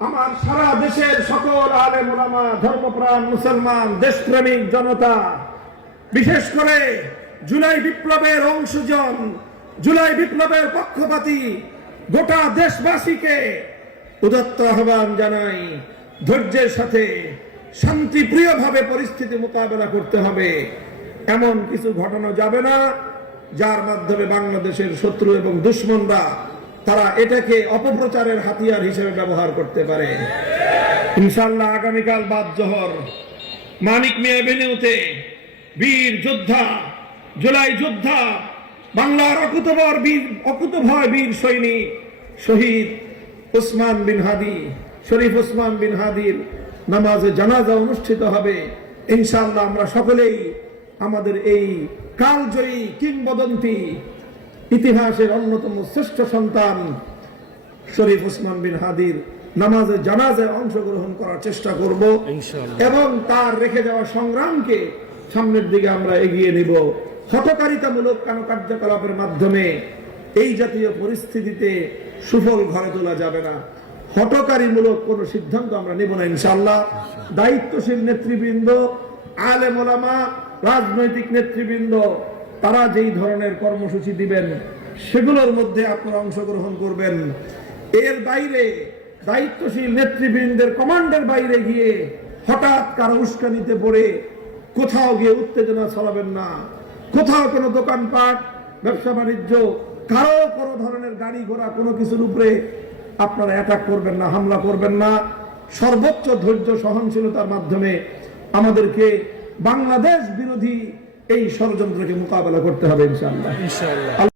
আমার সারা দেশের সকল আলেম ওলামা, ধর্মপ্রাণ মুসলমান, দেশপ্রেমিক জনতা, বিশেষ করে জুলাই বিপ্লবের অংশজন, জুলাই বিপ্লবের পক্ষপাতী গোটা দেশবাসীকে উদাত্ত আহ্বান জানাই, ধৈর্যের সাথে শান্তিপ্রিয়ভাবে পরিস্থিতি মোকাবেলা করতে হবে। এমন কিছু ঘটানো যাবে না যার মাধ্যমে বাংলাদেশের শত্রু এবং দুশ্মনরা তারা এটাকে অপপ্রচারের হাতিয়ার হিসেবে ব্যবহার করতে পারে। ইনশাআল্লাহ আগামীকাল বাদ জোহর মানিক মিয়া এভিনিউতে বীর যোদ্ধা, জুলাই যোদ্ধা, বাংলার অকুতভয় বীর সৈনিক শহীদ ওসমান বিন হাদি, শরীফ ওসমান বিন হাদির নামাজে জানাজা অনুষ্ঠিত হবে। ইনশাআল্লাহ আমরা সকলেই আমাদের এই কালজয়ী কিংবদন্তি ইতিহাসের অন্যতম শ্রেষ্ঠ সন্তান শরীফ ওসমান বিন হাদির নামাজে জানাজায় অংশগ্রহণ করার চেষ্টা করব এবং তার রেখে যাওয়া সংগ্রামকে সামনের দিকে আমরা এগিয়ে নিব। হঠকারিতামূলক কোনো কার্যকলাপের মাধ্যমে এই জাতীয় পরিস্থিতিতে সুফল ঘরে তোলা যাবে না। হঠকারীমূলক কোনো সিদ্ধান্ত আমরা নেব না ইনশাআল্লাহ। দায়িত্বশীল নেতৃবৃন্দ, আলেম ওলামা, রাজনৈতিক নেতৃবৃন্দ তারা যেই ধরনের কর্মসূচি দিবেন সেগুলোর মধ্যে আপনারা অংশগ্রহণ করবেন। এর বাইরে দায়িত্বশীল নেতৃবৃন্দের কমান্ডের বাইরে গিয়ে হঠাৎ কারো উস্কানিতে পড়ে কোথাও গিয়ে উত্তেজনা ছড়াবেন না। কোথাও কোনো দোকানপাট, ব্যবসা বাণিজ্য, কারো কোনো ধরনের গাড়ি ঘোড়া কোনো কিছুর উপরে আপনারা অ্যাটাক করবেন না, হামলা করবেন না। সর্বোচ্চ ধৈর্য সহনশীলতার মাধ্যমে আমাদেরকে বাংলাদেশ বিরোধী এই ষড়যন্ত্রকে মোকাবেলা করতে হবে ইনশাআল্লাহ।